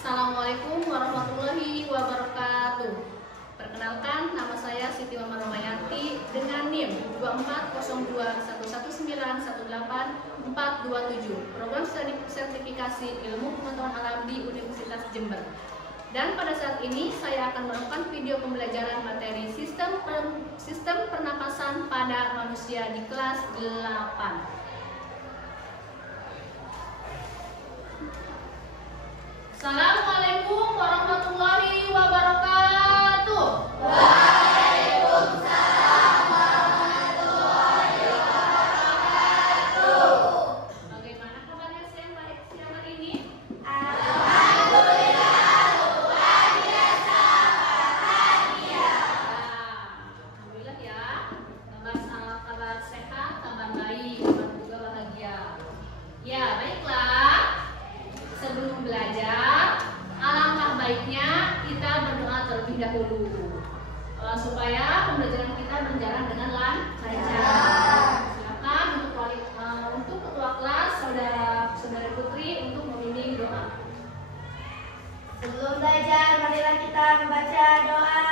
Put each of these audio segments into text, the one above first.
Assalamualaikum warahmatullahi wabarakatuh. Perkenalkan, nama saya Siti Mama Romayanti dengan NIM 240211818427, program studi sertifikasi ilmu pengetahuan alam di Universitas Jember. Dan pada saat ini saya akan melakukan video pembelajaran materi sistem pernapasan pada manusia di kelas 8. Assalamualaikum warahmatullahi wabarakatuh. Waalaikumsalam warahmatullahi wabarakatuh. Bagaimana kabarnya siang hari ini? Alhamdulillah luar biasa bahagia. Alhamdulillah ya. Kabar sehat, kabar baik, kabar juga bahagia. Ya, baiklah. Sebelum belajar, alangkah baiknya kita berdoa terlebih dahulu supaya pembelajaran kita berjalan dengan lancar. Silakan untuk ketua kelas saudara Putri untuk membimbing doa. Sebelum belajar, marilah kita membaca doa.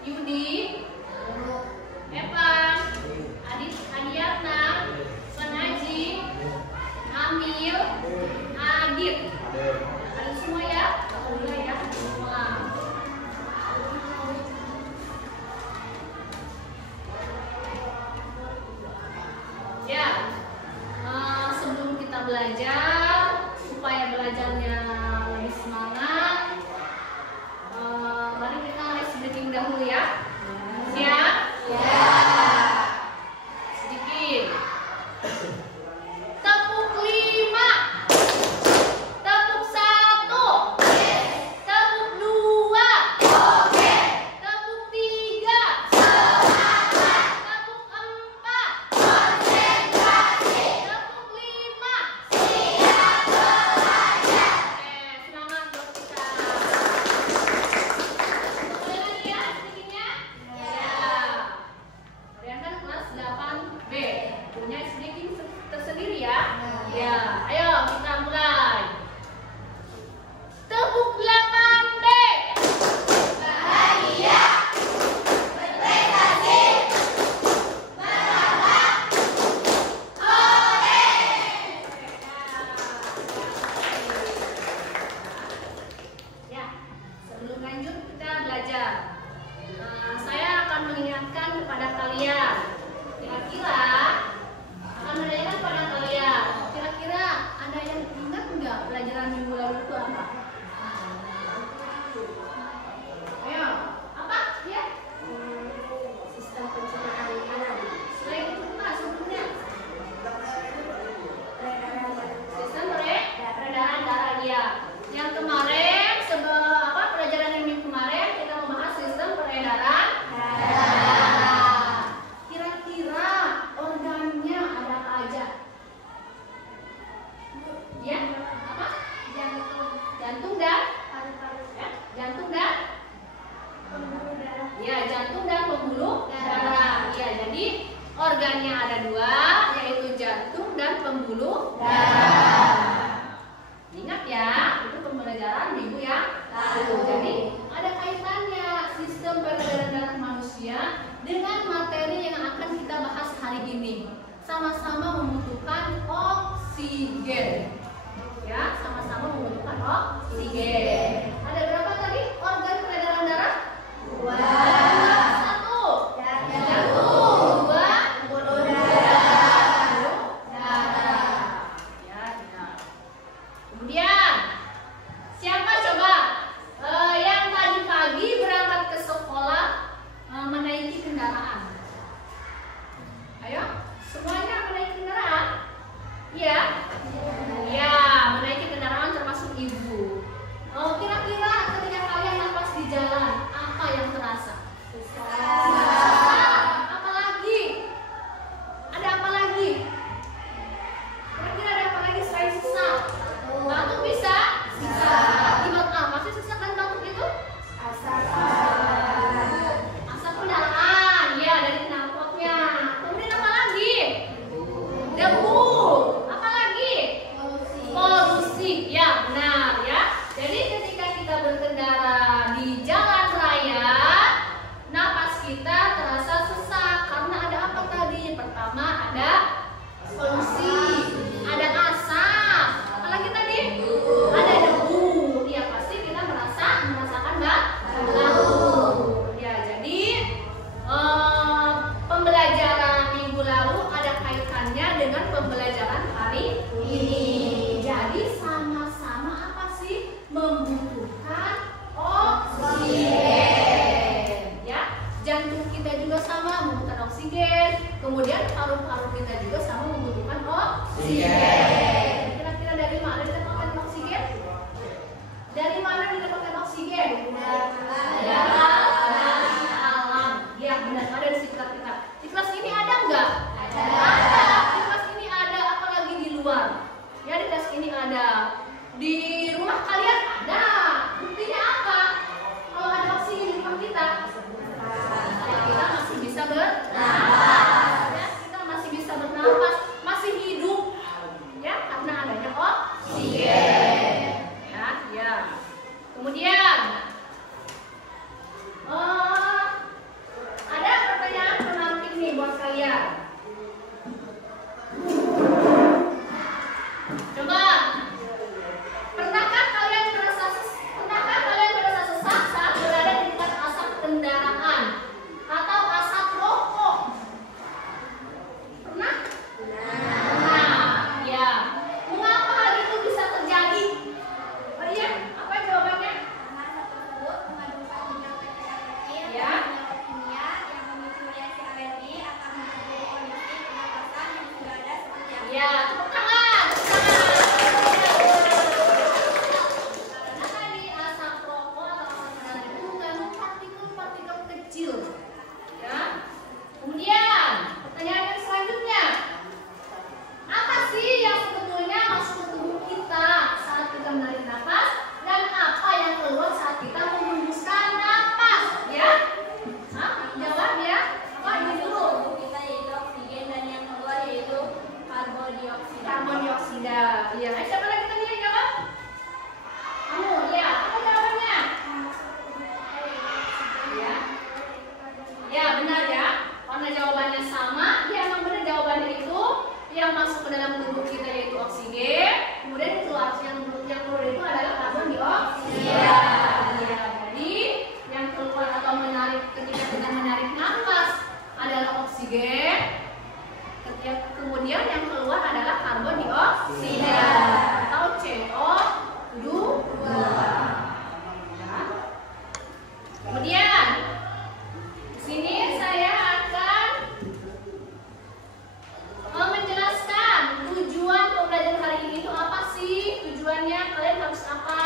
Yudi, Evan, Adiatna, Panaji, Amil, Adit. Ada semua ya? Mulai ya semua. Ya, sebelum kita belajar, supaya belajarnya lebih semangat, mari kita ice breaking dahulu ya. Siap? Ya. Sedikit. Tepuk 5. Tepuk 1. Tepuk 2. Tepuk 3. Tepuk 4. Tepuk 5. Semangat buat kita. Boleh lagi ya sedikitnya? Ya. Kalian kan kelas 8B, punya sedikit tersendiri ya? Ya. Ayo kita mulai. Tepuk 8B. Bahagia, berprestasi, beramak, oleh. Ya, sebelum lanjut kita belajar. Saya akan mengingatkan kepada kalian. Kira-kira akan menanyakan kepada kalian. Kira-kira ada yang ingat nggak pelajaran minggu lalu itu apa? Ayo, apa? Ya? Sistem pencernaan makanan. Selain itu apa sebelumnya? Sistem peredaran darah dia. Yang kemarin pelajaran yang minggu kemarin kita membahas sistem peredaran darah. Kira-kira organnya ada apa aja? Ya, apa? Jantung dan ya, jantung dan pembuluh darah. Ya, jantung dan pembuluh darah. Ya, jadi organnya ada 2, yaitu jantung dan pembuluh darah. Ingat ya, itu pembelajaran minggu yang lalu. Jadi ada kaitannya sistem peredaran darah manusia dengan materi yang akan kita bahas hari ini. Sama-sama membutuhkan oksigen. Ya, sama-sama membutuhkan oksigen. Ada berapa tadi organ peredaran darah? 2. 1. Jantung. 2. Pembuluh darah. Ya, benar. Kemudian siapa coba yang tadi pagi berangkat ke sekolah menaiki kendaraan? Ayo, semuanya menaiki kendaraan? Iya? Ya, menaiki kendaraan termasuk ibu. Kira-kira ketika kalian napas di jalan, apa yang terasa? Apa lagi? Ada apa lagi? Kira-kira ada apa lagi selain sesak? Batuk bisa? Bisa. Akibat apa sih sesak dan batuk itu? Asap kendaraan, ya, dari knalpotnya. Kemudian apa lagi? Debu. Apa lagi? Polusi. Ya, benar ya. Jadi ketika kita berkendara di jalan raya, napas kita terasa sesak karena ada apa tadi? Pertama ada polusi, ada asap, apalagi tadi? Ada debu. Ya, pasti kita merasakan batuk. Ya, jadi pembelajaran minggu lalu ada kaitannya dengan pembelajaran hari ini. Jadi sama-sama apa sih? Membutuhkan oksigen. Ya, jantung kita juga sama membutuhkan oksigen. Kemudian paru-paru kita juga sama membutuhkan oksigen. Kira-kira dari mana didapatkan oksigen? Dari mana didapatkan oksigen? Dari alam. Ya, benar, ada di sekitar kita. Di kelas ini ada nggak? Ada. Di kelas ini ada, apalagi di luar. Ya, di kelas ini ada. Di rumah kalian ada. Buktinya apa? Kalau ada oksigen di rumah kita, ya, kita masih bisa bernafas. Ya, kita masih bisa bernafas, masih hidup. Ya, karena adanya oksigen. Ya, ya. Kemudian kecil. Ya. Kemudian pertanyaan yang selanjutnya, apa sih yang sebetulnya masuk ke tubuh kita saat kita menarik nafas dan apa yang keluar saat kita menghembuskan nafas? Ya. Jawab ya. Apa ini dulu? Tubuh kita yaitu oksigen dan yang keluar yaitu karbon dioksida. Karbon dioksida. Iya. Siapa lagi tadi yang jawab? Kamu. Ya. Apa jawabannya? Ya. Ya benar ya. Karena jawabannya sama, ya emang benar jawabannya itu yang masuk ke dalam tubuh kita yaitu oksigen, kemudian yang keluar itu adalah karbon dioksida. Ya, jadi yang keluar atau menarik ketika kita menarik nafas adalah oksigen, kemudian yang keluar adalah karbon dioksida atau CO2. Kemudian di sini saya akan menjelaskan tujuan pembelajaran hari ini itu apa sih? Tujuannya kalian harus apa?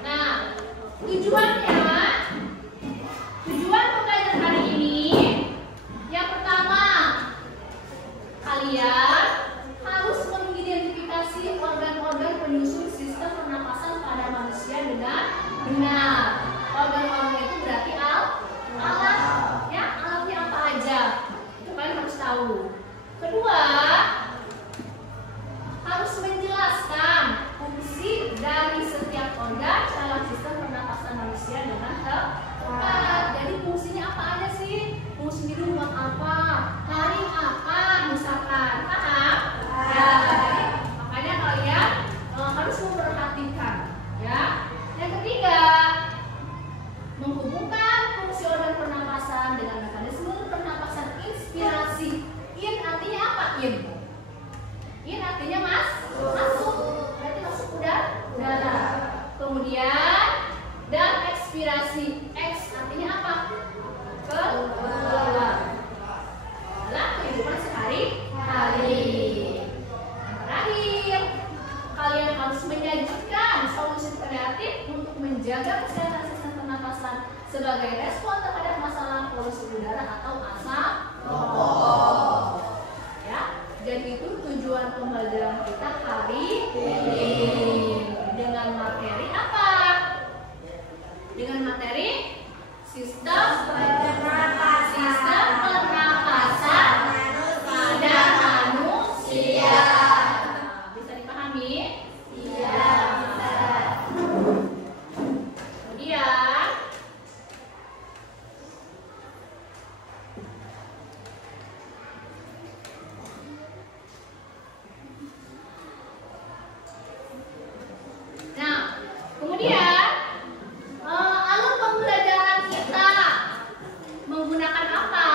Nah, tujuan pembelajaran hari ini yang pertama, kalian harus mengidentifikasi organ-organ penyusun sistem pernapasan pada manusia dengan benar. Organ-organ itu berarti alat, ya alatnya apa aja, itu kalian harus tahu. Kedua, harus menjelaskan fungsi dari setiap organ dalam sistem pernapasan manusia dengan tepat. Jadi fungsinya apa aja sih? Fungsi hidung buat apa? Taring apa? Misalkan, paham? Ya, jadi makanya kalian harus memperhatikan, ya. Yang ketiga, menghubungkan fungsi organ pernapasan dengan mekanisme pernapasan inspirasi. In artinya apa? In artinya masuk, berarti masuk udara. Kemudian dan ekspirasi. X artinya apa? Keluar. Dalam kehidupan sehari-hari. Yang terakhir, kalian harus menyajikan solusi kreatif untuk menjaga kesehatan sistem pernapasan sebagai respon terhadap masalah polusi udara atau asap rokok. Ya, jadi itu tujuan pembelajaran kita hari ini dengan materi apa? Dengan materi sistem pernapasan pada manusia. Bisa dipahami? Iya. Kemudian alur pembelajaran kita menggunakan apa?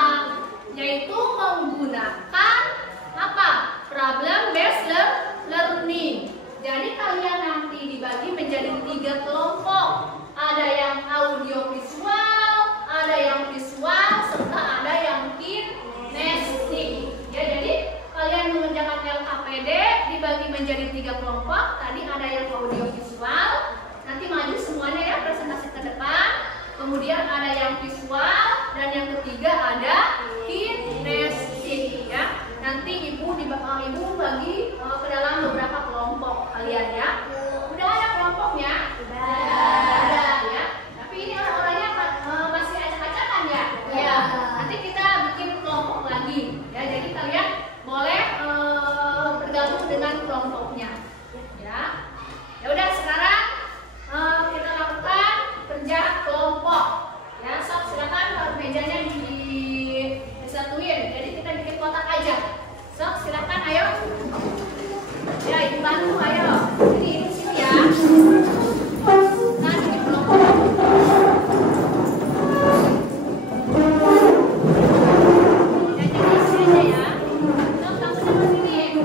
Yaitu menggunakan apa? Problem based learning. Jadi kalian nanti dibagi menjadi 3 kelompok. Ada yang audio visual, ada yang visual, serta ada yang kinestik. Ya, jadi kalian mengerjakan LKPD dibagi menjadi 3 kelompok. Tadi ada yang audio visual. Nanti maju semuanya ya, presentasi ke depan. Kemudian ada yang visual dan yang ketiga ada kinestik ya. Nanti ibu bagi ke dalam beberapa kelompok kalian ya. Udah ada kelompoknya? Ada ya. Tapi ini orang-orangnya masih acak-acakan ya. Ya. Nanti kita bikin kelompok lagi ya. Jadi kalian boleh bergabung dengan kelompoknya ya. Ya udah sekarang kita lakukan kerja kelompok ya. So, silakan mejanya disatuin. Jadi kita bikin kotak aja. So, silakan ayo. Ya, ibu bantu ayo. Jadi ini sini ya. Nah, bikin kelompok. Ya, jadi isi aja ya. So, kamu sama sini. Ayo.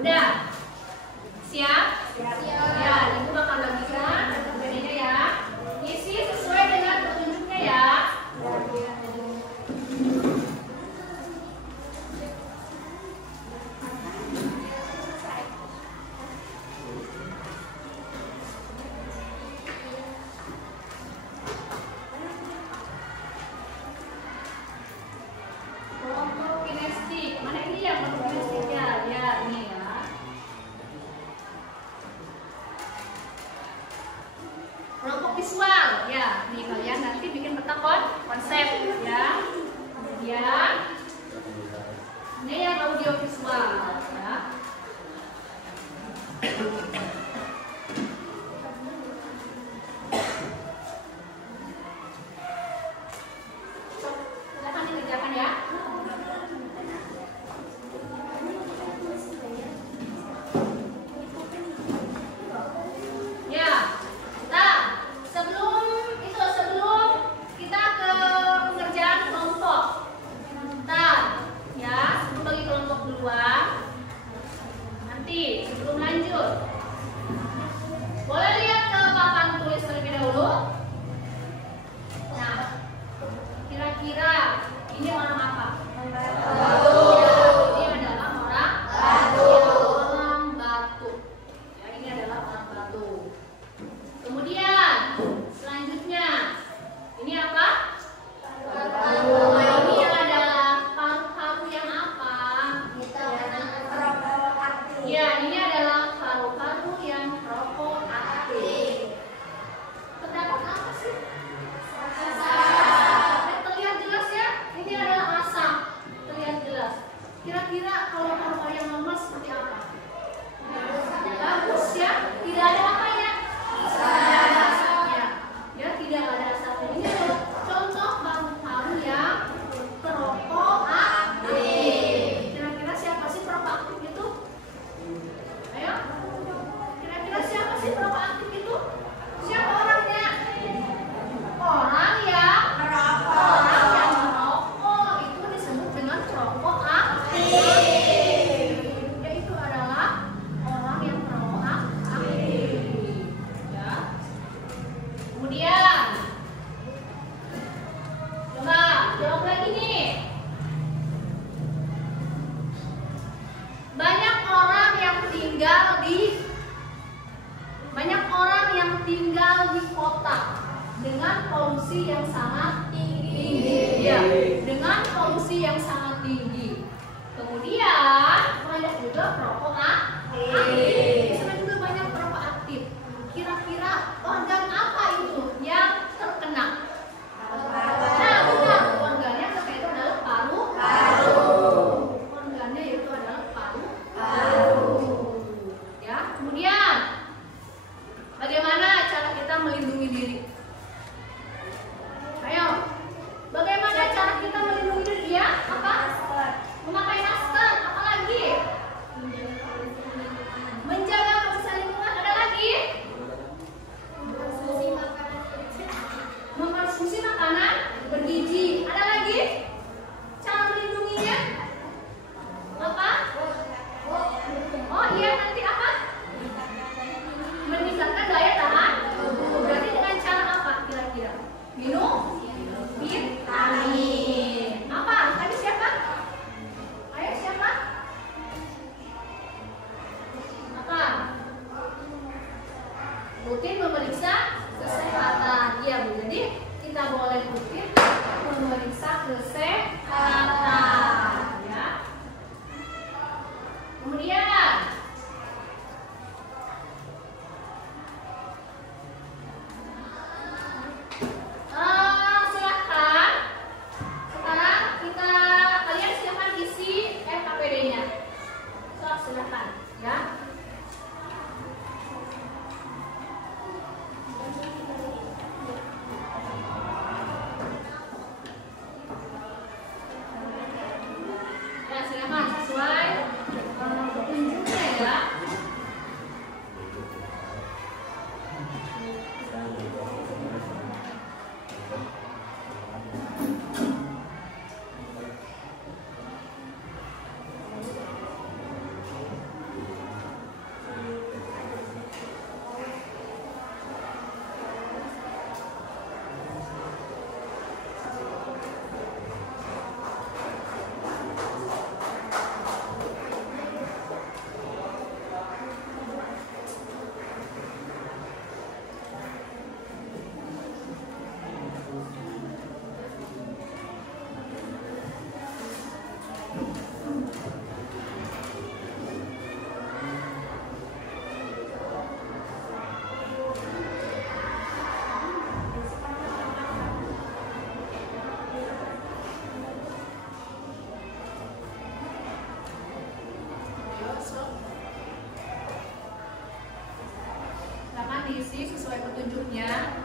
Udah? Siap? Ya, Ibu bakal bagikan PPT-nya ya. Isi sesuai dengan petunjuknya ya. Kelompok kinestik. Mana ini ya kelompok kinestiknya? Ya, ini ya. Kelompok visual, ya. Nih kalian nanti bikin peta konsep, ya. Kemudian ini yang audio visual, ya. Silakan dikerjakan ya. Ya. Nah, sebelum kita ke pengerjaan kelompok. Nah, ya, sebelum bagi kelompok duluan. Nanti sebelum lanjut, boleh lihat ke papan tulis terlebih dahulu. Nah, kira-kira ini orang apa? Ini adalah orang batu. Ya, ini adalah orang batu. Kemudian selanjutnya ini apa? Ini adalah paru-paru yang apa? Ya, ini adalah paru-paru yang proaktif. Terdapat apa sih? Terlihat jelas ya? Ini adalah asap. Terlihat jelas. Kira-kira kalau paru-paru yang normal seperti apa? Bagus ya? Tidak ada apanya? Ya, tidak ada asapnya. Ini adalah contoh paru-paru yang proaktif. Kira-kira siapa sih proaktif itu? Ayo, kira-kira siapa sih proaktif itu? Siapa orangnya? Orang yang merokok itu disebut dengan proaktif. Yaitu adalah orang yang proaktif. Ya. Kemudian, coba jawab lagi nih. Banyak orang yang tinggal di kota dengan polusi yang sangat tinggi. Ya, dengan polusi yang sangat tinggi. Kemudian banyak juga perokok aktif. Sana juga banyak perokok aktif. Kira-kira organ apa itu yang terkena? Nah, benar, organnya terkena itu adalah paru-paru. Organnya itu adalah paru-paru. Ya, kemudian bagaimana cara kita melindungi diri? Ayo, bagaimana cara kita melindungi diri? Ya, apa? Memakai masker. Apa lagi? Menjaga kebersihan lingkungan. Ada lagi? Mengkonsumsi makanan bergizi. Ada lagi? Cara melindunginya? Apa? Oh iya, nanti apa? Meningkatkan daya tahan tubuh. Berarti dengan cara apa kira-kira? Minum vitamin. Apa? Tadi siapa? Ayo siapa? Apa? Rutin memeriksa kesehatan. Iya Bu. Jadi kita boleh rutin memeriksa kesehatan. Ya. Kemudian silakan. Sekarang kalian silakan isi KPD-nya. Silakan ya. Ya, silakan sesuai petunjuk masuk. Silakan diisi sesuai petunjuknya.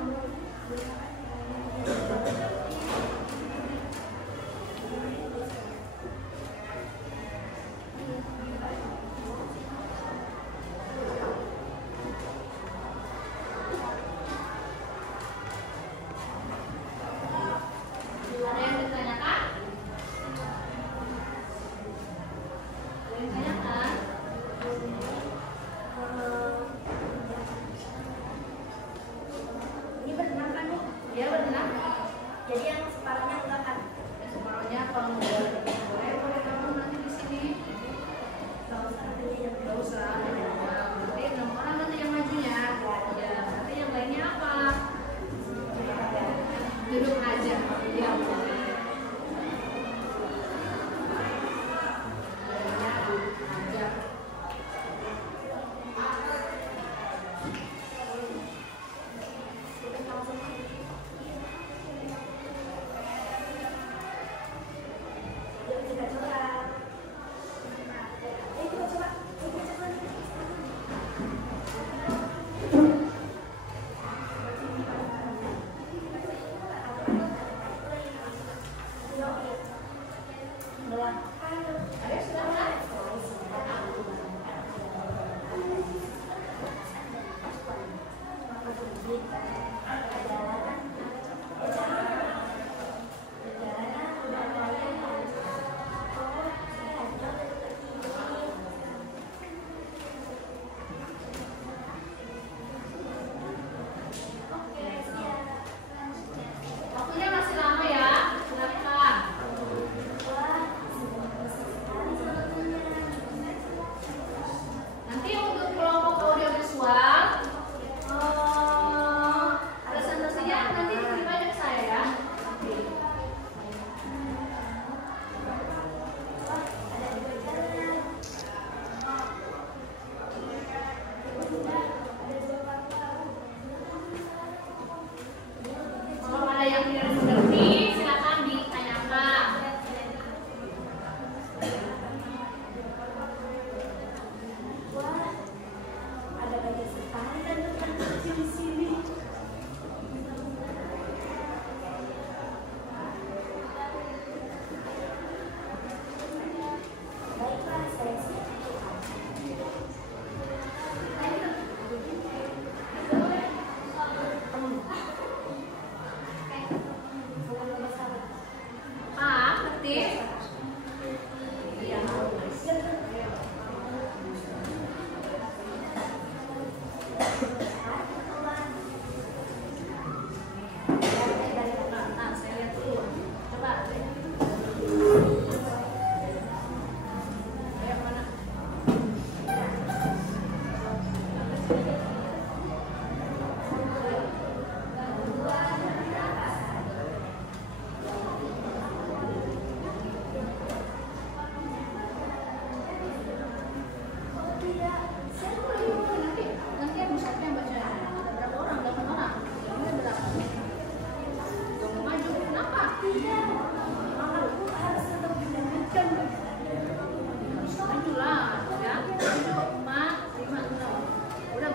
Duduk aja, ya.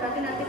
Berarti nanti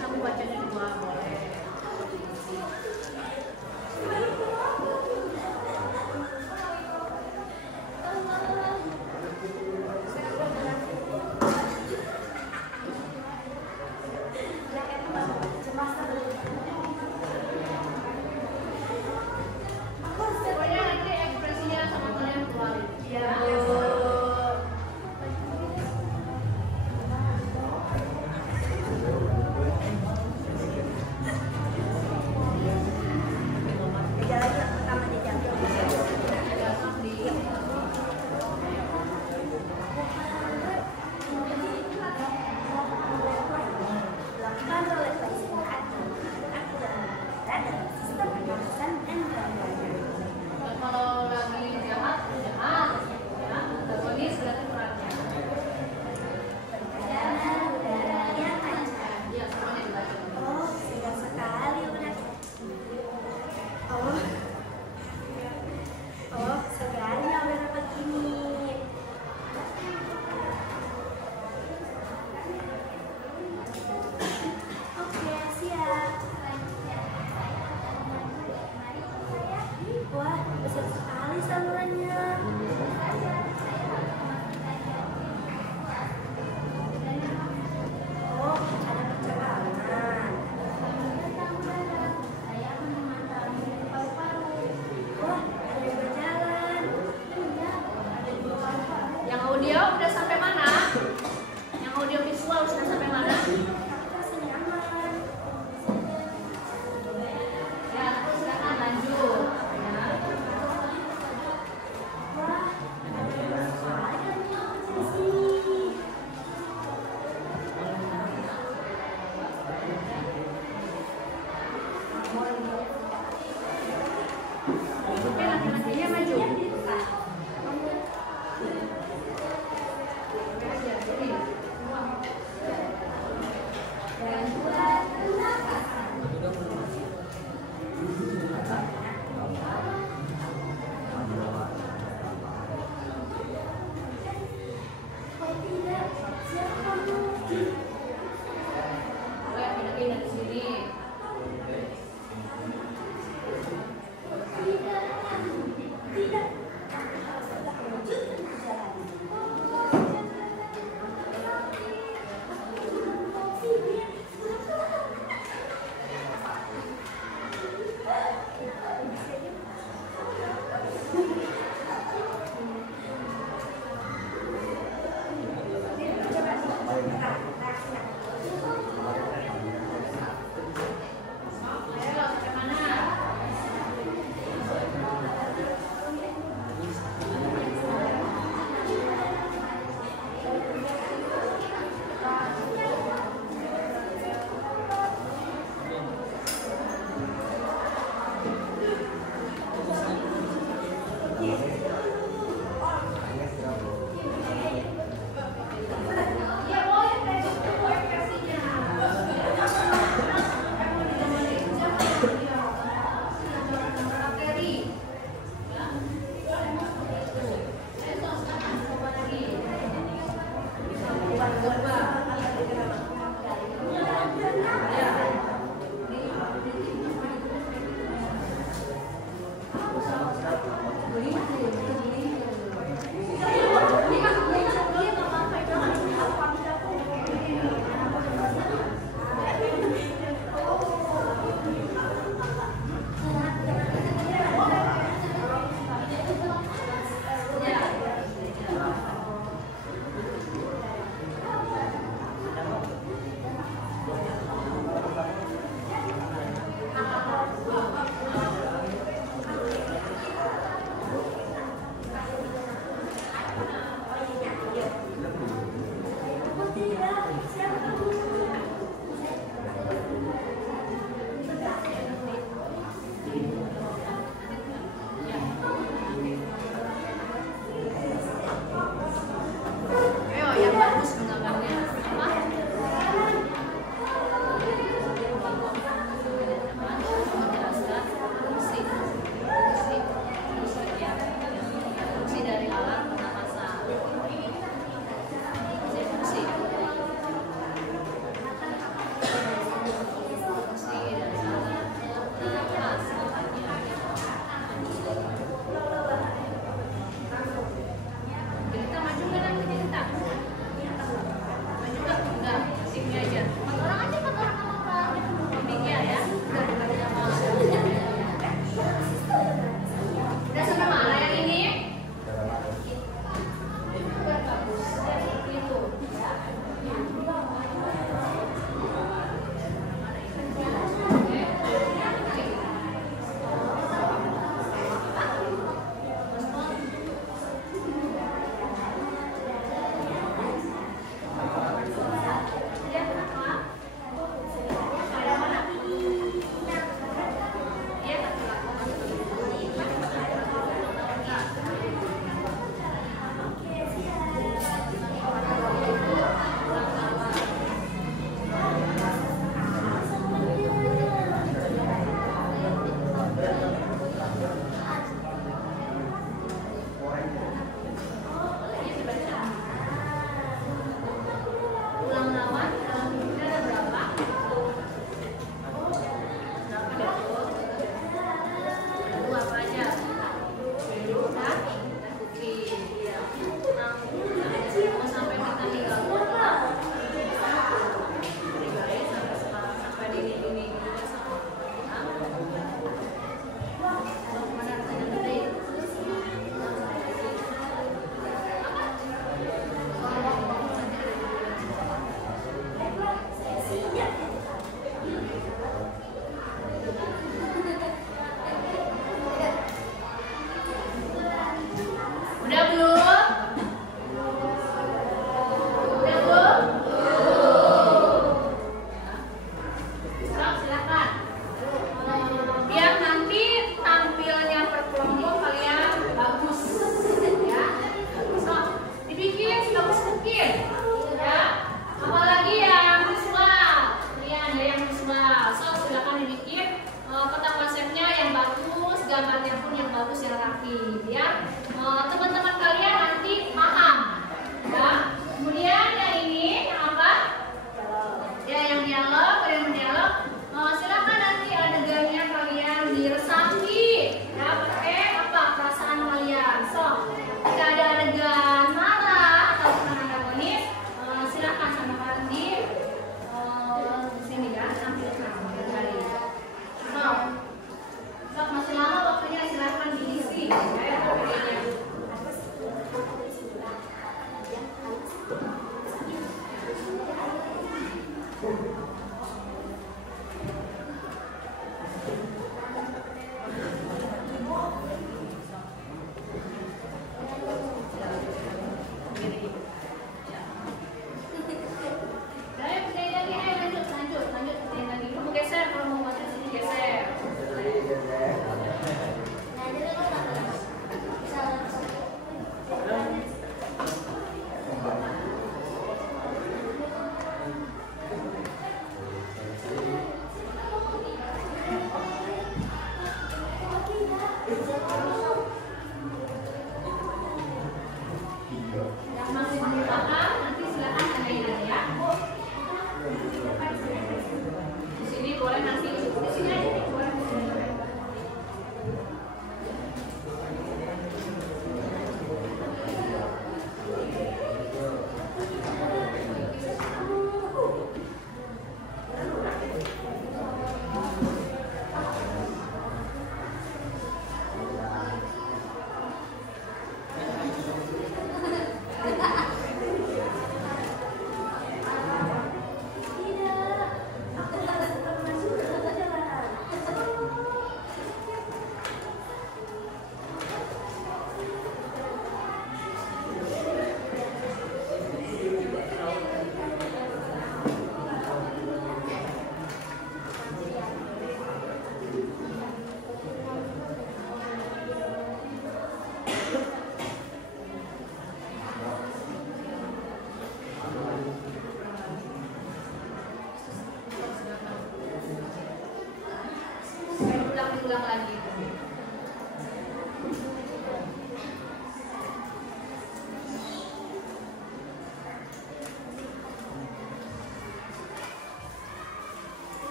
ulang lagi.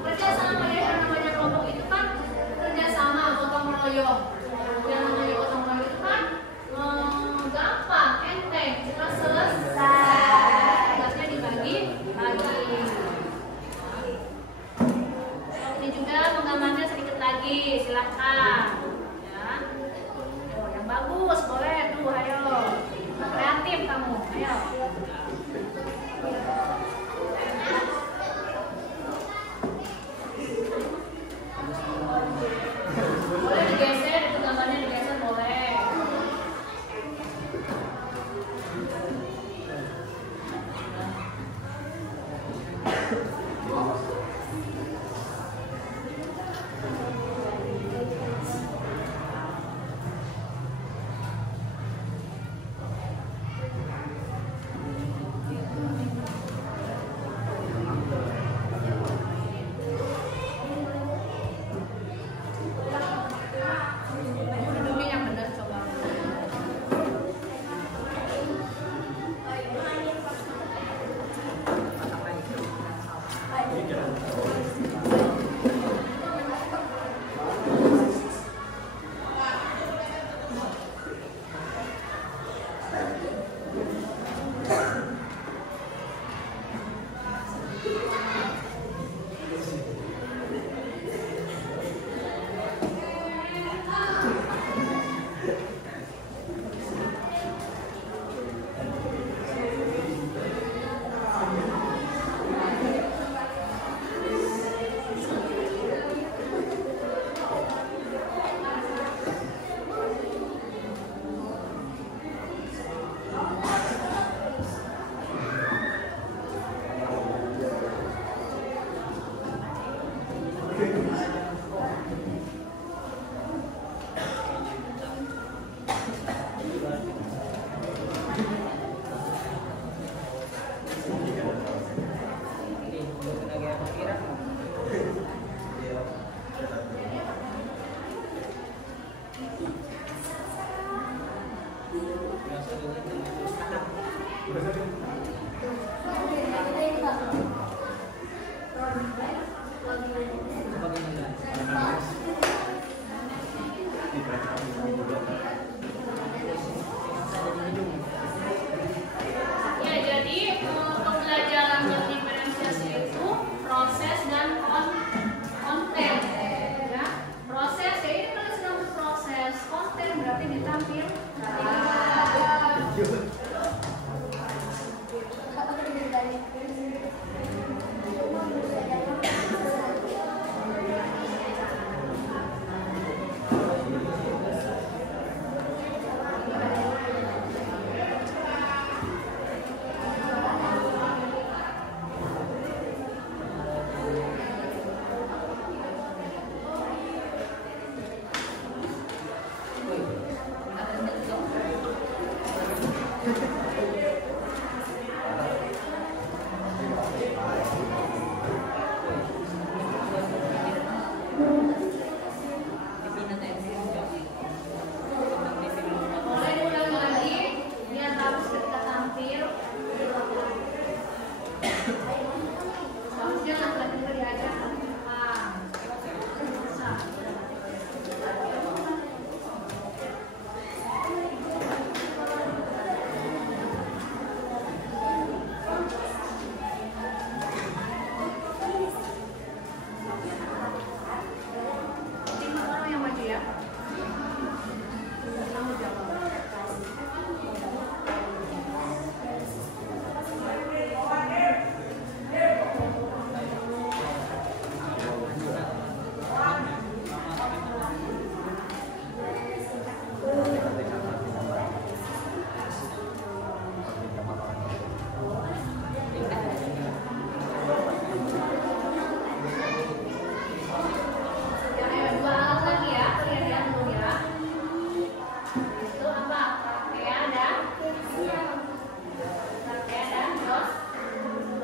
Kerjasama ya, namanya kelompok itu kan kerjasama, gotong royong. Yang namanya gotong royong itu kan gampang, enteng, cepat selesai. Tugasnya dibagi lagi. Ini juga penggambarnya sedikit lagi, silahkan. Ya, oh, yang bagus boleh tuh, ayo. Kreatif kamu, ayo.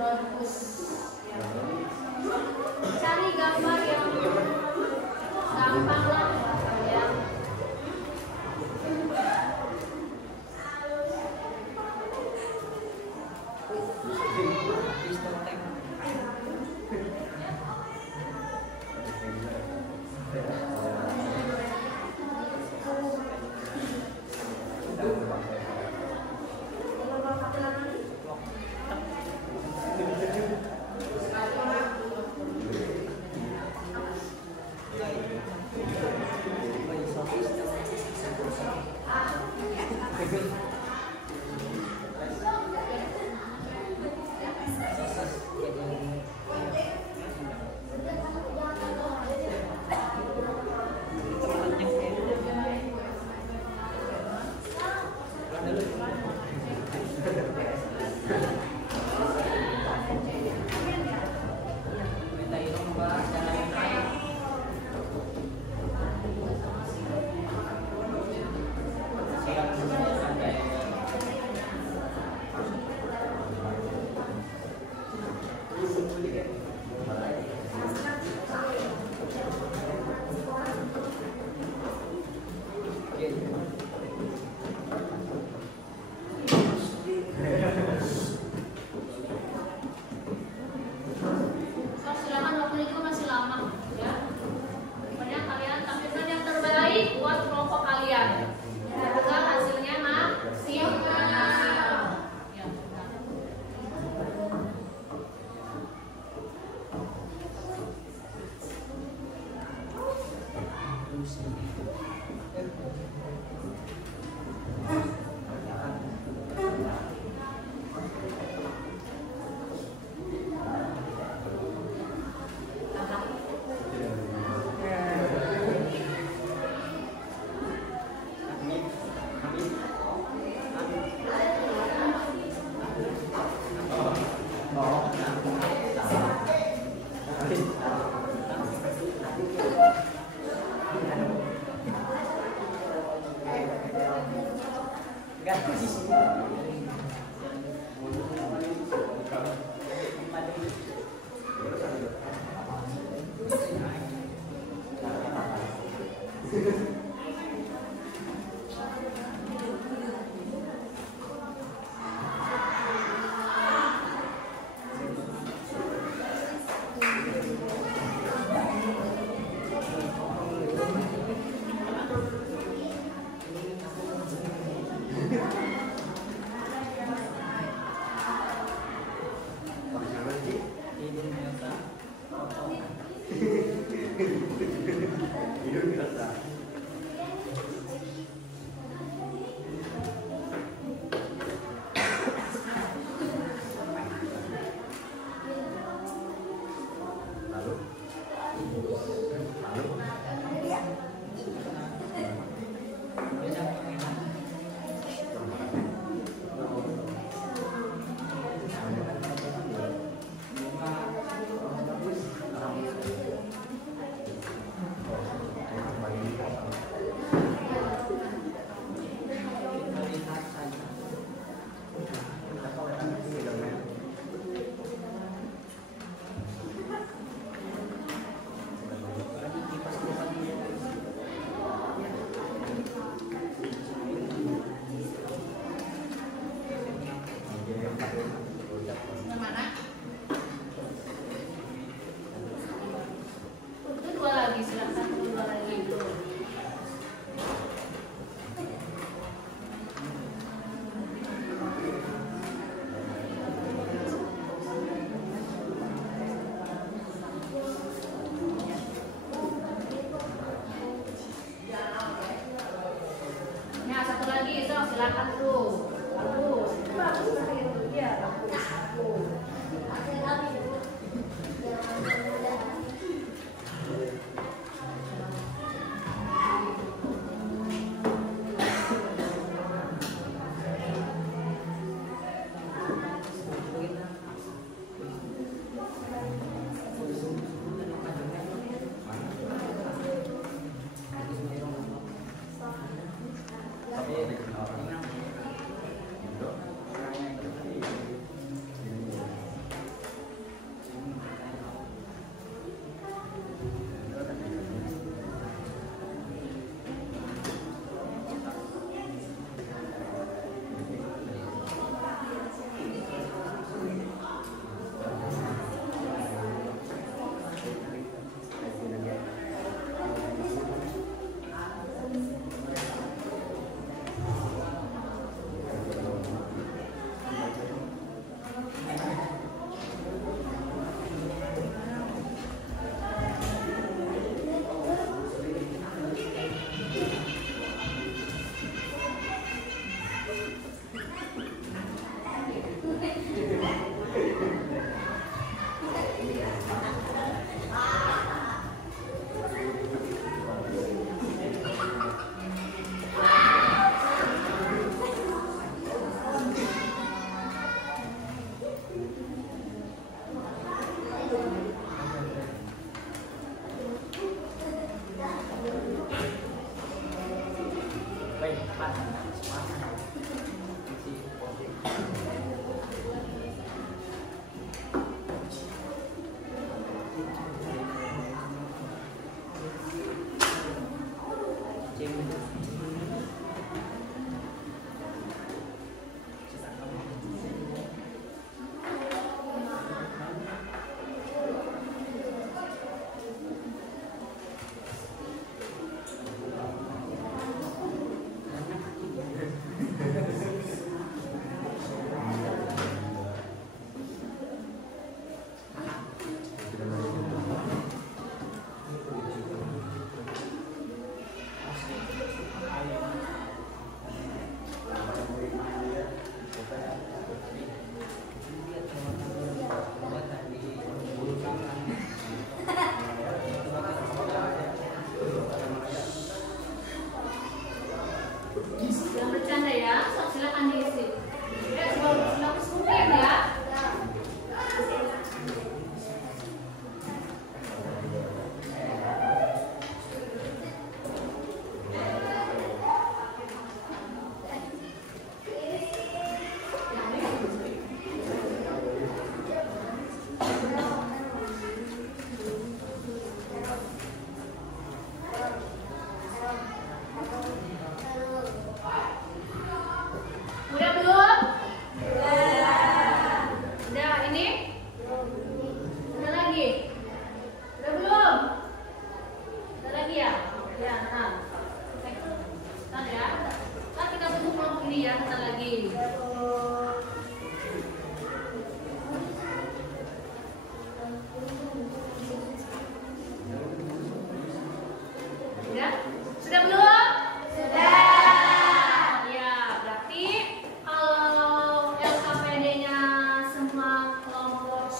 corpus. Cari gambar yang gampang lah ya.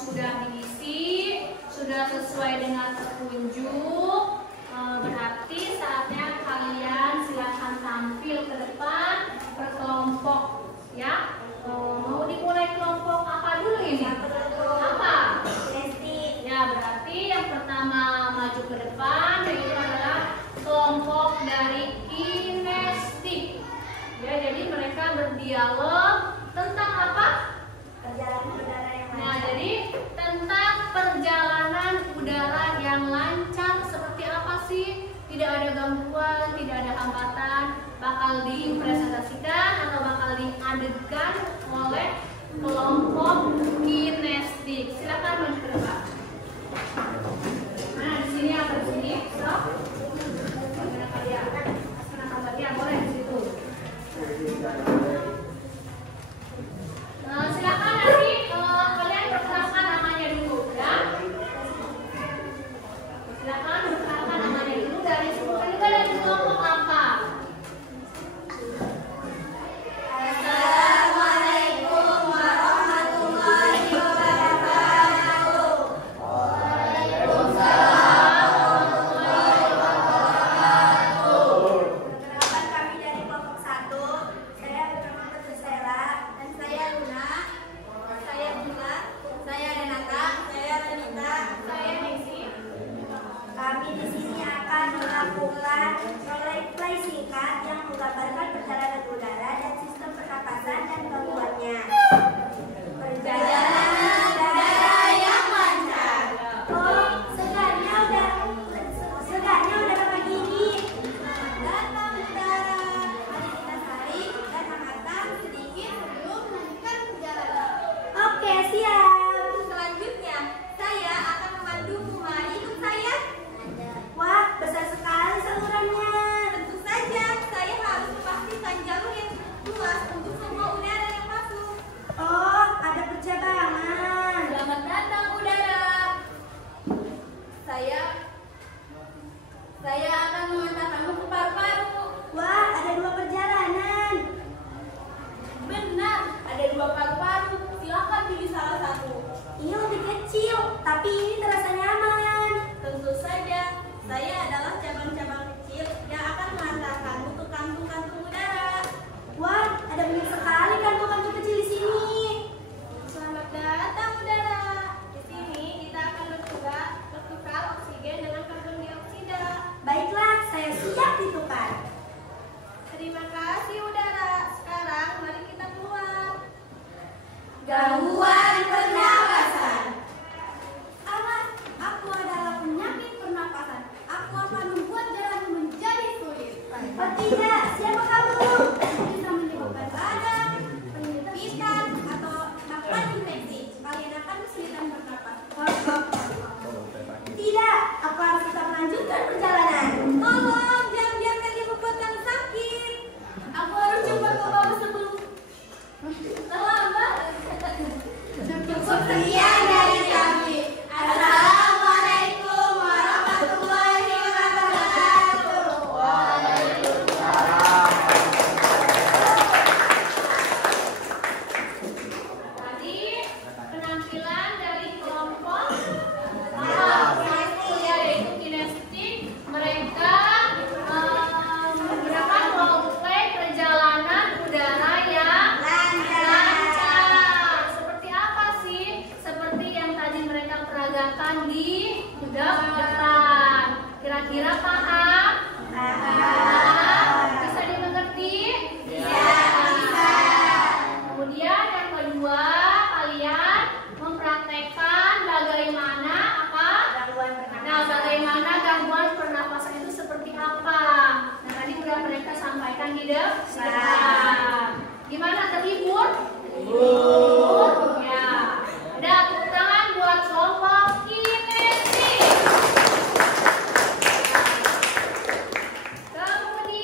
sudah diisi, sudah sesuai dengan petunjuk, berarti saatnya kalian silahkan tampil ke depan berkelompok, ya. Mau dimulai kelompok apa dulu ini? Apa? Ya, berarti yang pertama maju ke depan yaitu adalah kelompok dari kinestik. Ya, jadi mereka berdialog tentang apa? Perjalanan udara yang lancar. Nah, jadi tentang perjalanan udara yang lancar seperti apa sih? Tidak ada gangguan, tidak ada hambatan, bakal dipresentasikan atau bakal diadegan oleh kelompok kinestik. Silakan maju ke depan. Nah, di sini atau di sini? So, mana kalian? Mana kalian? Boleh di situ. Silakan nanti kalian perkenalkan namanya dulu, ya. Silakan perkenalkan namanya dulu dari sebutan juga dari kelompok apa. Assalamualaikum warahmatullahi wabarakatuh. Perkenalkan kami dari kelompok 1. Saya bernama Tusela dan saya Luna. Saya Bunda, saya Renata, saya Renita, saya Messi. Kami di sini akan melakukan play singkat yang menggambarkan perjalanan udara dan sistem pernapasan dan gangguannya. Perjalanan udara yang lancar. Oh, segarnya udara pagi ini. Datang udara. Mari kita saling dan menghantam sedikit sebelum melanjutkan perjalanan. Oke, siap. Selanjutnya, saya akan memandumu. Mari ikut saya. Wah, besar sekali salurannya. Tentu saja, saya harus memastikan jalur yang luas untuk semua udara yang masuk. Oh, ada percabangan. Selamat datang udara. Saya akan mengantarkanmu ke paru-paru. Wah, ada 2 perjalanan. Benar, ada 2 paru-paru. Silakan pilih salah satu. Ini lebih kecil, tapi ini terasa nyaman. Tentu saja, saya adalah cabang-cabang kecil yang akan mengantarkanmu ke kantung-kantung udara. Wah, ada banyak sekali kantung-kantung kecil di sini. Selamat datang udara. Di sini kita akan bertukar oksigen dengan karbon dioksida. Baiklah, saya siap ditukar. Terima kasih udara. Sekarang mari kita keluar. Gangguan pernapasan. Awas, aku adalah penyakit pernapasan. Aku akan membuat jalanmu menjadi sulit. Oh tidak, siapa kamu? Bisa menyebabkan radang, penyempitan, atau bahkan infeksi. Kalian akan kesulitan bernapas. Tidak, aku harus tetap melanjutkan perjalanan. Tolong, jangan biarkan dia membuatkan sakit. Aku harus cepat ke bawah sebelum terlambat. Cukup sekian dari kami. Assalamualaikum warahmatullahi wabarakatuh. Tadi penampilan dari kelompok yaitu kinestik. Mereka menggunakan roleplay perjalanan udara yang lancar. Seperti apa sih? Seperti yang tadi mereka peragakan di depan. Kira-kira paham? Bisa dimengerti? Bisa. Kemudian yang kedua, kalian mempraktekkan bagaimana apa? Nah, bagaimana gangguan pernapasan itu seperti apa? Nah, tadi sudah mereka sampaikan di depan. Gimana, terhibur? Terhibur. Ya. Ada tepuk tangan buat kelompok kinestik. Kemudian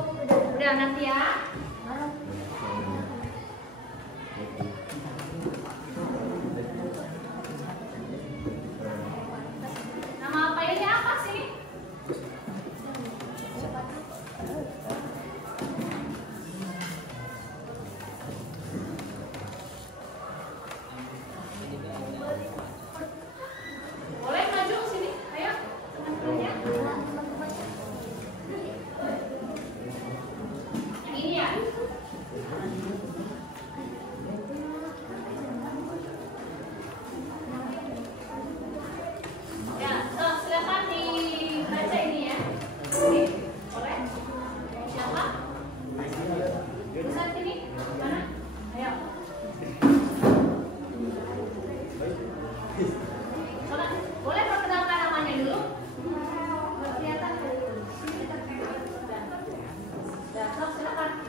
Udah nanti ya. Nama filenya apa sih? Boleh maju sini, ayo teman-temannya. Yang ini ya. Ya, so, silakan dibaca ini ya. Oke, boleh? Siapa? Bisa sini? Mana? Ayo. Boleh perkenalkan namanya dulu? Kelihatan dulu. Ya, so, silakan.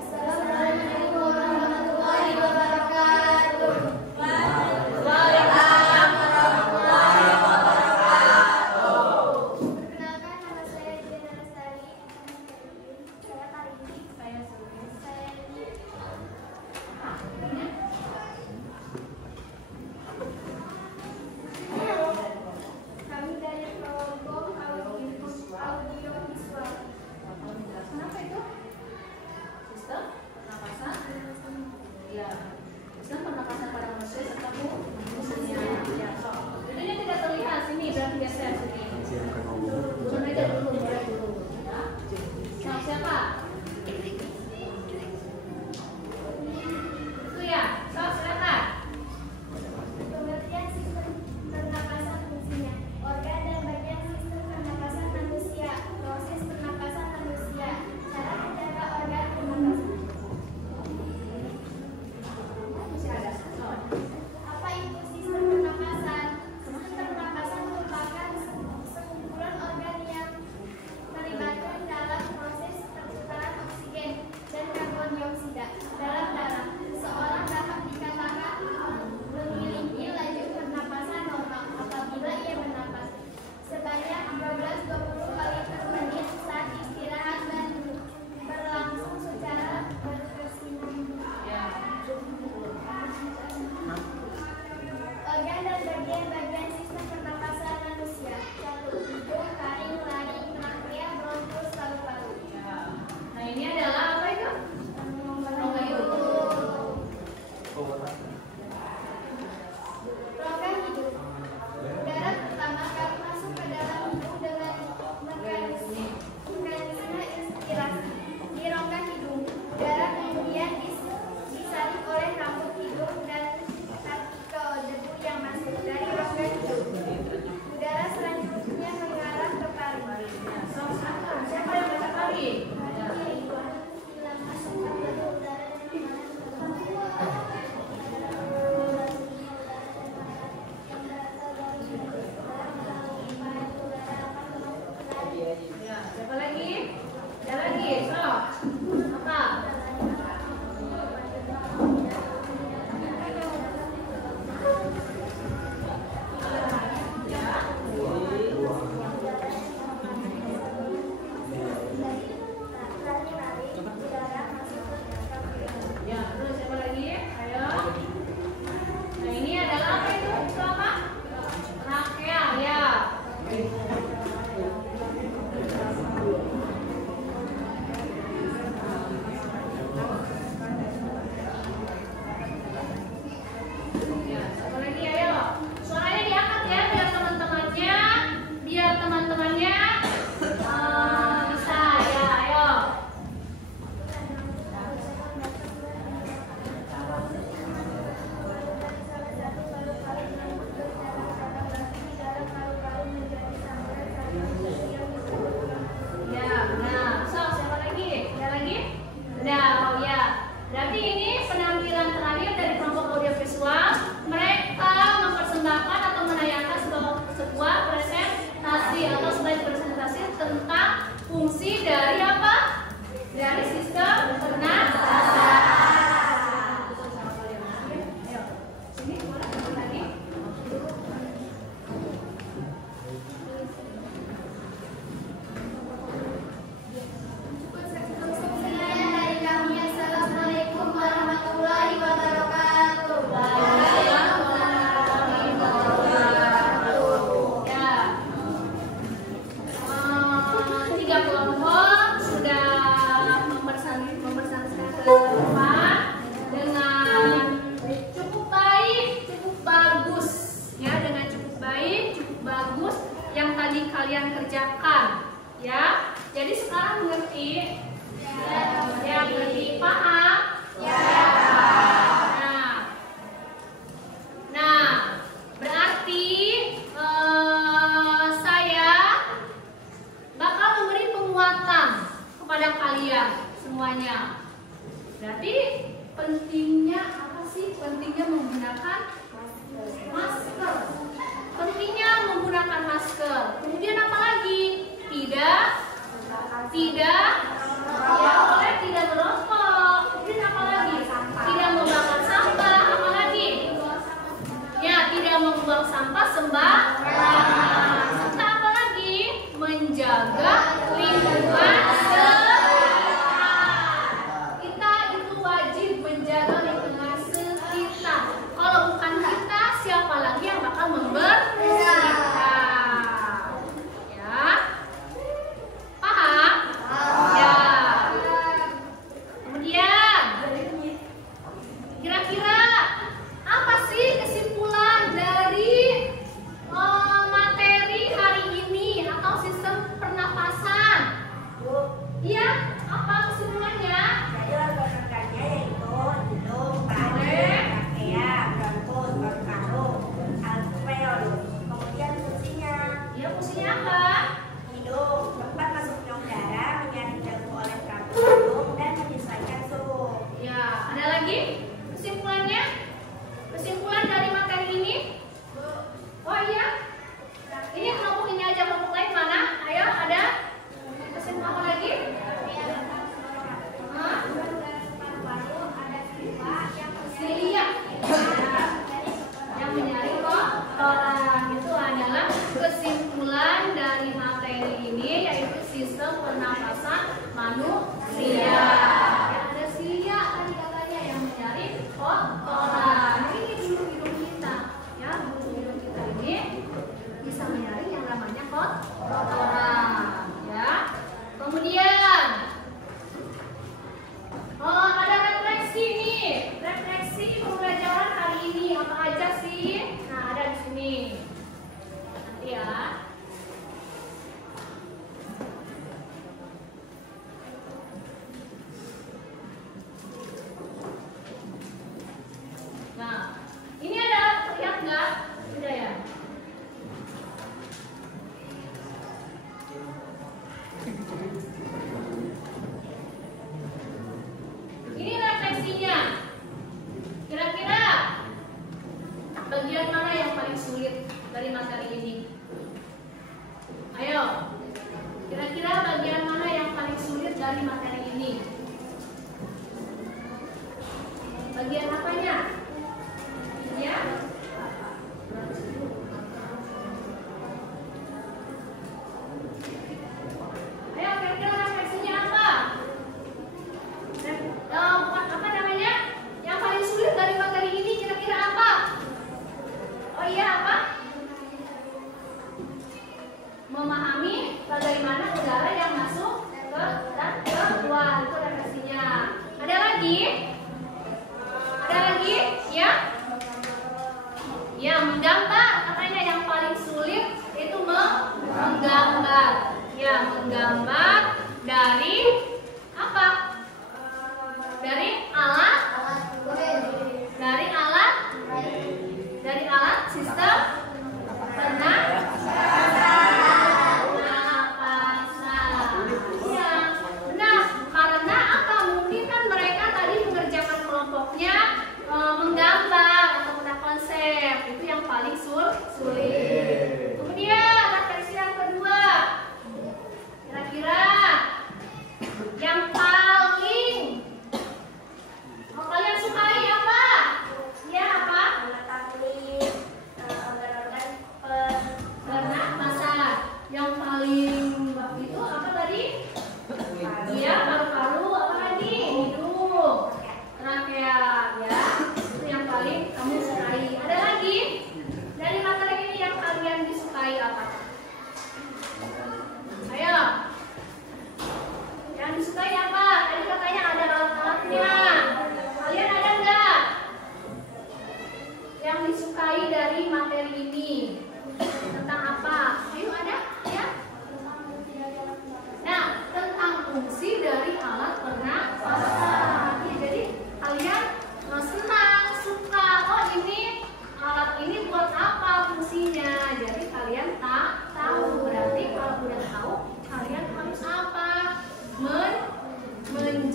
Assalamualaikum warahmatullahi wabarakatuh. Waalaikumsalam warahmatullahi wabarakatuh. Perkenalkan, nama saya Diana Lestari. Saya Karindi. Saya Suri. Saya ini. Kami dari kelompok audiovisual. Kenapa itu? Sistem pernapasan? Ya, sistem pernapasan pada manusia serta fungsinya. Ya, so. Itu tidak terlihat sini, berarti geser sini. Turun aja dulu, boleh dulu. Ya. So, siapa? Itu ya, so silakan. Pengertian sistem pernapasan fungsinya. Organ dan bagian sistem pernapasan manusia. Proses pernapasan manusia. Cara menjaga organ pernapasan. Masih ada. So. Apa itu sistem pernapasan? Sistem pernapasan merupakan sekumpulan organ yang melibatkan dalam proses perputaran kepada kalian semuanya. Berarti pentingnya apa sih? Pentingnya menggunakan masker. Pentingnya menggunakan masker. Kemudian apa lagi? Tidak boleh tidak merokok. Kemudian apa lagi? Tidak membakar sampah. Apa lagi? Ya, tidak membuang sampah sembarangan. Serta apa lagi? Menjaga lingkungan sekitar. Kita itu wajib menjaga lingkungan sekitar. Kalau bukan kita, siapa lagi yang bakal membersihkan? Ya, paham? Ya. Kemudian, kira-kira apa sih kesimpulan dari materi hari ini atau sistem pernapasan? Iya, apa kesimpulannya? Jadi organ-organnya yaitu hidung, paru, trachea, bronkus, paru-paru, alveol. Kemudian fungsinya. Iya, fungsinya apa? Hidung, tempat masuknya udara, menyaring jarum oleh rambut hidung dan menyesuaikan suhu. Ya, ada lagi kesimpulannya? Kesimpulan dari materi ini? Oh iya, ini kelompok ini aja, kelompok lain mana? Ayo, ada kesimpulan apa lagi? Hah? Silia. Yang menyaring kotoran. Itu adalah kesimpulan dari materi ini, yaitu sistem pernapasan manusia. Ada silia tadi katanya yang menyaring kotoran. Ini dulu hidung kita, ya, dulu hidung kita ini bisa menyaring yang namanya kotoran, ya. Kemudian ada refleksi nih, refleksi pembelajaran hari ini apa aja sih? Nah, ada di sini. Nanti ya. Nah, ini ada, lihat nggak? Sudah ya. Ini refleksinya. Kira-kira bagian mana yang paling sulit dari materi ini? Ayo. Kira-kira bagian mana yang paling sulit dari materi ini? Bagian apanya? Ya? Ayo, kira-kira refleksinya apa? Apa namanya? Yang paling sulit dari materi ini kira-kira apa? Oh iya, apa? Memahami bagaimana udara yang masuk ke dan keluar. Itu refleksinya. Ada lagi? Ada lagi? Ya? Ya, menggambar. Katanya yang paling sulit itu menggambar. Ya, menggambar dari apa? Dari alat sistem pernapasan. Ya, benar. Karena apa? Mungkin kan mereka tadi mengerjakan kelompoknya menggambar atau punya konsep. Itu yang paling sulit. Kemudian refleksi yang kedua. Kira-kira yang paling kalian sukai apa? Ya, apa? Pernapasan. Yang paling itu apa tadi? Ya, paru-paru. Apa lagi? Hidung, trachea, ya. Itu yang paling kamu sukai. Ada lagi? Dari materi ini yang kalian disukai apa? Ayo. Yang disukai apa?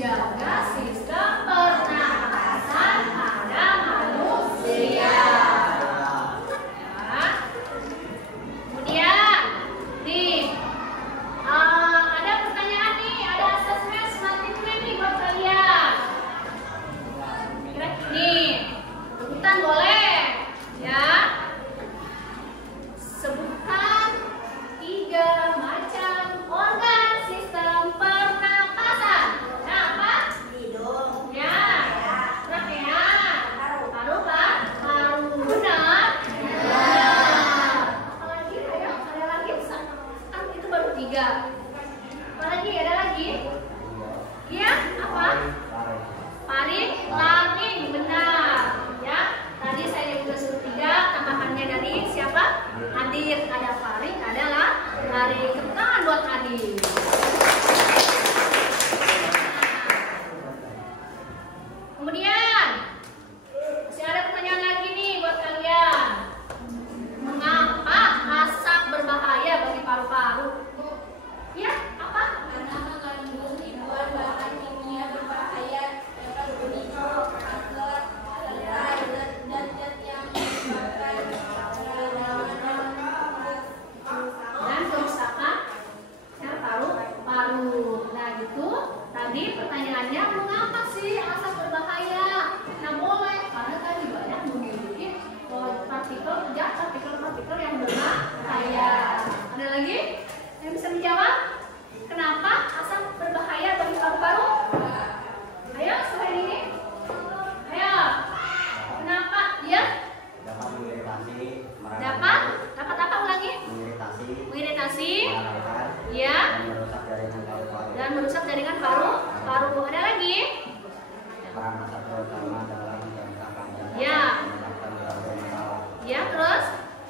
menjaga sistem pernapasan pada manusia. Ya. Kemudian, nih, ada pertanyaan nih, ada asesmen selanjutnya nih buat kalian. Nih, rebutan boleh, ya. Sebutkan 3 macam organ sistem pernapasan. Nah, apa? Hidung. Ya. Trachea. Paru. Benar. Apa lagi? Ayo, ada lagi? Kan itu baru 3. Apa lagi? Ada lagi? Iya, apa? Faring, laring, benar. Ya, tadi saya juga suruh 3, tambahannya dari siapa? Adit. Ada faring, ada laring. Tepuk tangan buat Adit. Kemudian, masih ada pertanyaan lagi nih buat kalian. Mengapa asap berbahaya bagi paru-paru? Ya, apa? Karena mengandung ribuan bahan kimia berbahaya dapat memicu kanker, serta zat-zat yang menyebabkan Dan kerusakan ya, paru-paru. Nah, gitu. Tadi pertanyaannya, mengapa sih asap berbahaya? Nah, boleh karena tadi banyak memiliki partikel yang berbahaya. Ada lagi yang bisa menjawab? Kenapa asap berbahaya bagi paru-paru? Ayo, selain ini. Ayo. Kenapa? Ya? Dapat mengiritasi, Dapat apa? Ulangi. Mengiritasi. menyebabkan Ya. dan merusak jaringan paru-paru. Ada lagi? Peran asap terutama dalam jangka panjang Ya. menyebabkan berbagai masalah, Ya, terus?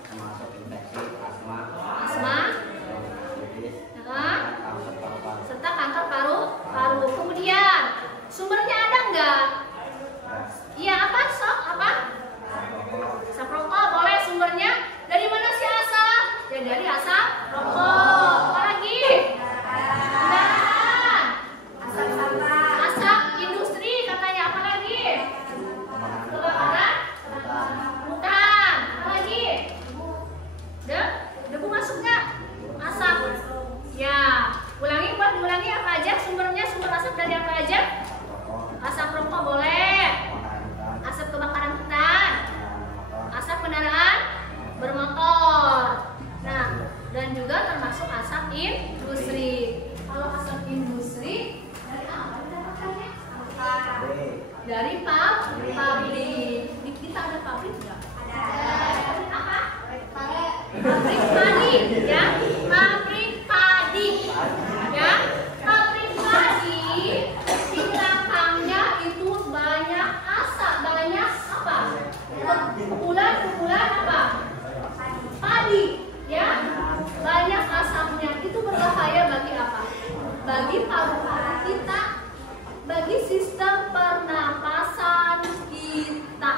termasuk infeksi, asma, bronkitis, Nah, dan kanker paru-paru. serta kanker paru-paru. Kemudian, sumbernya ada nggak? Iya, apa? Sok? Apa? Asap rokok. Boleh sumbernya? Dari mana sih asap? Ya, dari asap rokok. Apa lagi? Kendaraan. asap sampah. Asap industri katanya. Apa lagi? Kebakaran? Hutan. Apa lagi? Debu masuk nggak? Asap. Ya. Ulangi apa aja sumbernya? Sumber asap dari apa aja? Asap rokok boleh. Asap kebakaran hutan. Asap kendaraan bermotor. Nah, dan juga termasuk asap industri. Kalau asap industri dari apa didapatkannya? Dari pabrik. Di kita ada pabrik nggak? Ada. Pabrik apa? Pabrik padi, ya. Pabrik padi, ya. Pabrik padi di belakangnya itu banyak asap, banyak apa? Kumpulan apa? Padi, ya. Banyak asapnya. Itu berbahaya bagi apa? Bagi paru-paru kita, bagi sistem pernapasan kita.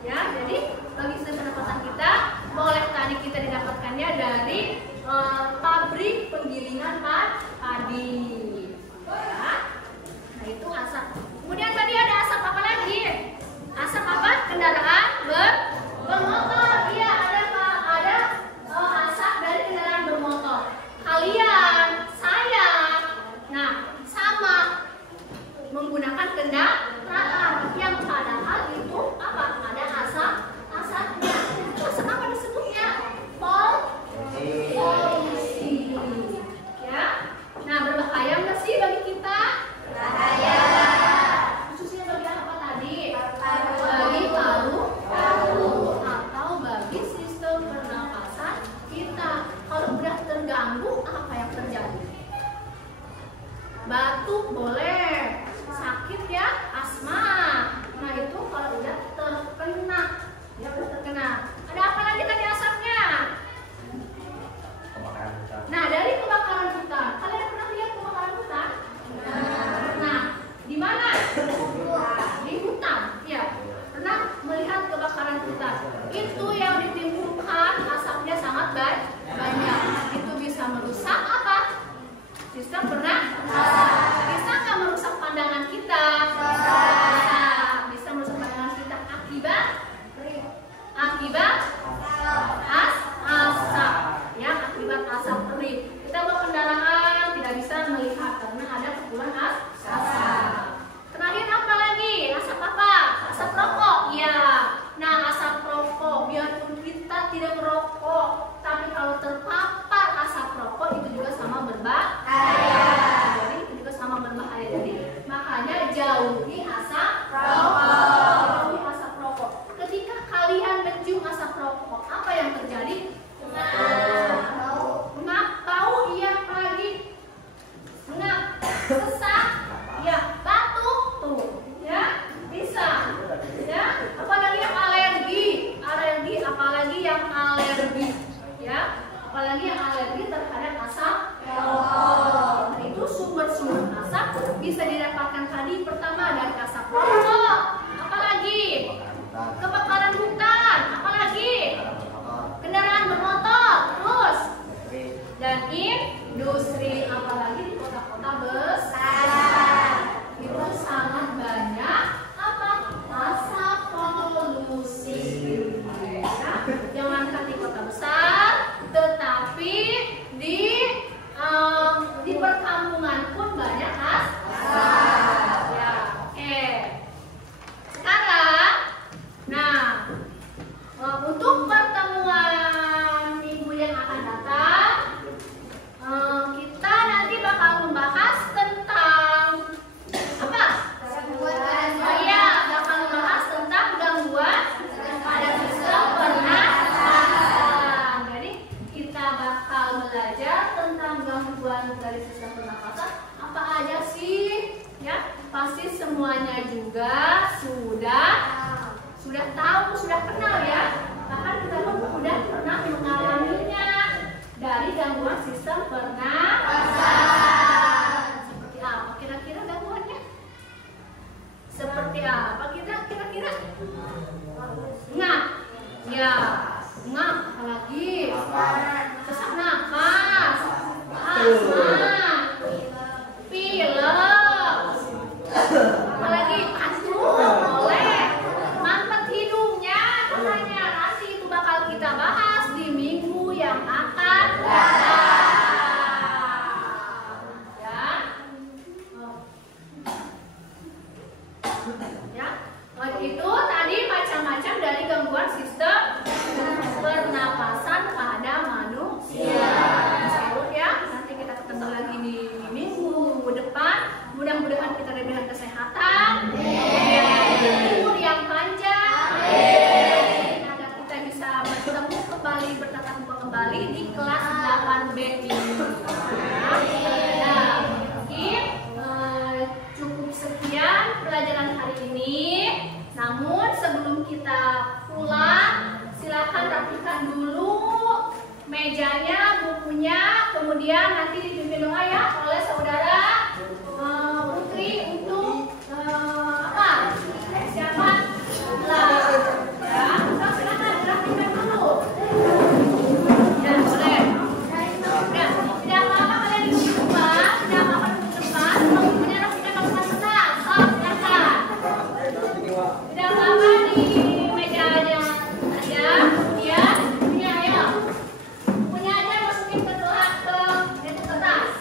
Ya, jadi bagi sistem pernapasan kita boleh tadi kita didapat bisa didapatkan tadi pertama dari asap rokok, apalagi kebakaran hutan, apalagi kendaraan bermotor, terus dan industri, apalagi di kota-kota besar itu sangat banyak apa asap polusi. Nah, jangankan di kota besar, tetapi di perkampungan pun banyak asap. Ya, oke. Sekarang, nah, untuk pertemuan minggu yang akan datang, kita nanti bakal membahas tentang apa? Oh iya, bakal membahas tentang gangguan pada sistem pernafasan. Jadi kita bakal belajar tentang gangguan dari sistem pernafasan. Apa aja sih? Ya, pasti semuanya juga sudah tahu, sudah kenal ya. Bahkan kita pun sudah pernah mengalaminya dari gangguan sistem pernafasan. Seperti apa kira-kira gangguannya? Seperti apa kira-kira? Ngap. Ya, ngap, apalagi sesak nafas, asma, pilek, apalagi oleh mampet hidungnya. Makanya nanti itu bakal kita bahas di minggu yang akan datang. Ya, itu tadi macam-macam dari gangguan sistem pernapasan pada manusia. Seru ya. Nanti kita ketemu lagi di minggu depan. Mudah-mudahan kita diberikan kesehatan, umur yang panjang, agar kita bisa bertemu kembali, bertatap muka kembali di kelas 8B ini. Nah, mungkin cukup sekian pelajaran hari ini. Namun sebelum kita pulang, silakan rapikan dulu mejanya, bukunya, kemudian nanti dipimpin doa ya oleh saudara Putri untuk apa? Persiapan kelas. Ya, silakan rapikan dulu. Ya, boleh. Ya, tidak apa-apa kalian di depan, tidak apa-apa di depan. Kalau punya rapikan dengan senang. Oh, silakan. Tidak apa-apa di meja aja. Kemudian punya ayo. Punya aja masukin ke kertas.